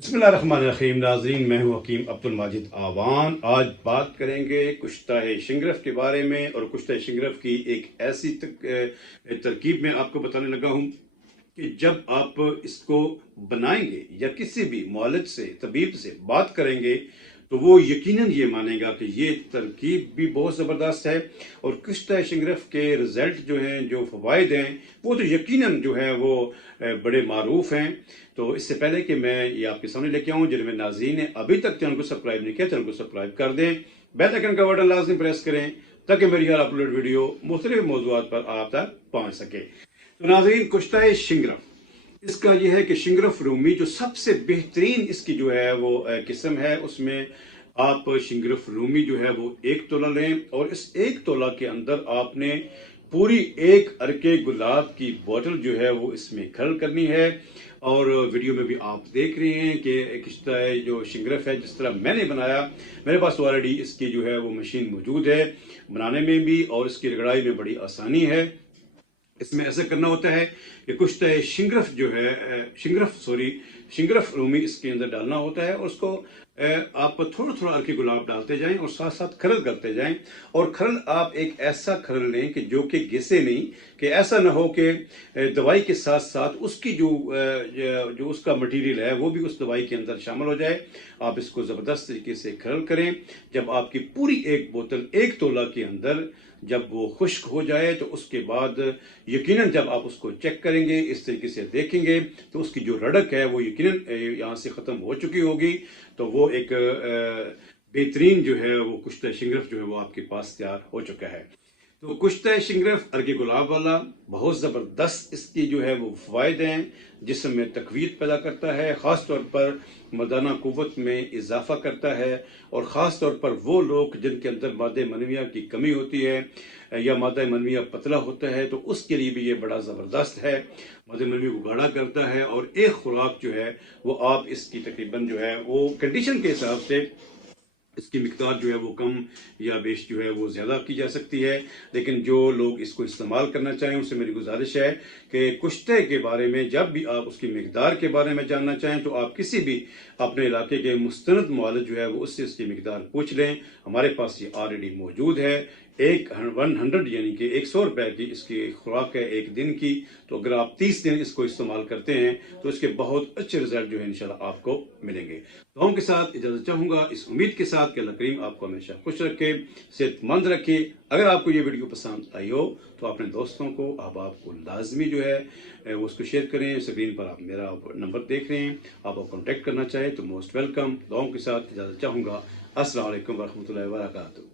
बिस्मिल्लाहिर्रहमानिर्रहीम। नाज़रीन, मैं हूँ हकीम अब्दुल माजिद आवान। आज बात करेंगे कुश्ता शिंगरफ के बारे में, और कुश्ता शिंगरफ की एक ऐसी तरकीब मैं आपको बताने लगा हूँ कि जब आप इसको बनाएंगे या किसी भी मुआलिज से, तबीब से बात करेंगे, तो वो यकीनन ये मानेगा कि ये तरकीब भी बहुत ज़बरदस्त है। और कुश्ता शिंगरफ के रिज़ल्ट जो हैं, जो फ़वाइद हैं, वो तो यकीनन जो है वो बड़े मारूफ हैं। तो इससे पहले कि मैं ये आपके सामने लेके आऊँ, जिनमें नाज़रीन ने अभी तक चैनल को सब्सक्राइब नहीं किया, चैनल को सब्सक्राइब कर दें, बेल आइकन का बटन लाजमी प्रेस करें ताकि मेरी हर अपलोड वीडियो मुख्तलिफ मौज़ूआत पर आप तक पहुँच सके। तो नाज़रीन, कुश्ता शिंगरफ, इसका यह है कि शिंगरफ रूमी जो सबसे बेहतरीन इसकी जो है वो किस्म है, उसमें आप शिंगरफ रूमी जो है वो 1 तोला लें, और इस 1 तोला के अंदर आपने पूरी एक अरके गुलाब की बोतल जो है वो इसमें खरल करनी है। और वीडियो में भी आप देख रहे हैं कि किस तरह जो शिंगरफ है, जिस तरह मैंने बनाया, मेरे पास ऑलरेडी इसकी जो है वो मशीन मौजूद है, बनाने में भी और इसकी रगड़ाई में बड़ी आसानी है। इसमें ऐसा करना होता है कि कुछ शिंगरफ जो है शिंगरफ रूमी इसके अंदर डालना होता है, और उसको आप थोड़ा थोड़ा अर्के गुलाब डालते जाएं और साथ साथ खरल करते जाएं। और खरल आप एक ऐसा खरल लें कि जो कि घिसे नहीं, कि ऐसा ना हो कि दवाई के साथ साथ उसकी जो उसका मटेरियल है वो भी उस दवाई के अंदर शामिल हो जाए। आप इसको ज़बरदस्त तरीके से खरल करें। जब आपकी पूरी एक बोतल 1 तोला के अंदर जब वो खुश्क हो जाए, तो उसके बाद यकीनन जब आप उसको चेक करेंगे, इस तरीके से देखेंगे, तो उसकी जो रड़क है वो यकीनन यहाँ से ख़त्म हो चुकी होगी। तो वो एक बेहतरीन जो है वो कुश्ता शिंगरफ जो है वो आपके पास तैयार हो चुका है। तो कुश्ता शिंगरफ अर्के गुलाब वाला बहुत ज़बरदस्त इसकी जो है वो फ़वाइद हैं। जिस्म में तकवीत पैदा करता है, ख़ास तौर पर मर्दाना क़ुव्वत में इजाफ़ा करता है, और ख़ास तौर पर वो लोग जिनके अंदर मादे मनविया की कमी होती है या मादा मनविया पतला होता है, तो उसके लिए भी ये बड़ा ज़बरदस्त है। मादे मनवी को गाढ़ा करता है, और एक खुराक जो है वो आप इसकी तकरीबन जो है वो कंडीशन के हिसाब से इसकी मिकदार जो है वो कम या बेश जो है वो ज़्यादा की जा सकती है। लेकिन जो लोग इसको इस्तेमाल करना चाहें, उनसे मेरी गुजारिश है कि कुश्ते के बारे में जब भी आप उसकी मिकदार के बारे में जानना चाहें, तो आप किसी भी अपने इलाके के मुस्तनद मुआलिज जो है वो उससे इसकी मिकदार पूछ लें। हमारे पास ये ऑलरेडी मौजूद है। 100 यानी कि 100 रुपए की इसकी खुराक है एक दिन की। तो अगर आप 30 दिन इसको इस्तेमाल करते हैं, तो इसके बहुत अच्छे रिजल्ट जो है इंशाल्लाह आपको मिलेंगे। तो हम के साथ इजाज़त चाहूँगा, इस उम्मीद के साथ कि अल्लाह करीम आपको हमेशा खुश रखे, सेहतमंद रखे। अगर आपको ये वीडियो पसंद आई हो, तो अपने दोस्तों को, अहबाब को लाजमी जो है वो उसको शेयर करें। स्क्रीन पर आप मेरा नंबर देख रहे हैं, आप कॉन्टेक्ट करना चाहें तो मोस्ट वेलकम। दुआओं के साथ इजाज़त चाहूँगा। अस्सलाम वालेकुम वरहमतुल्लाहि वबरकातुहू।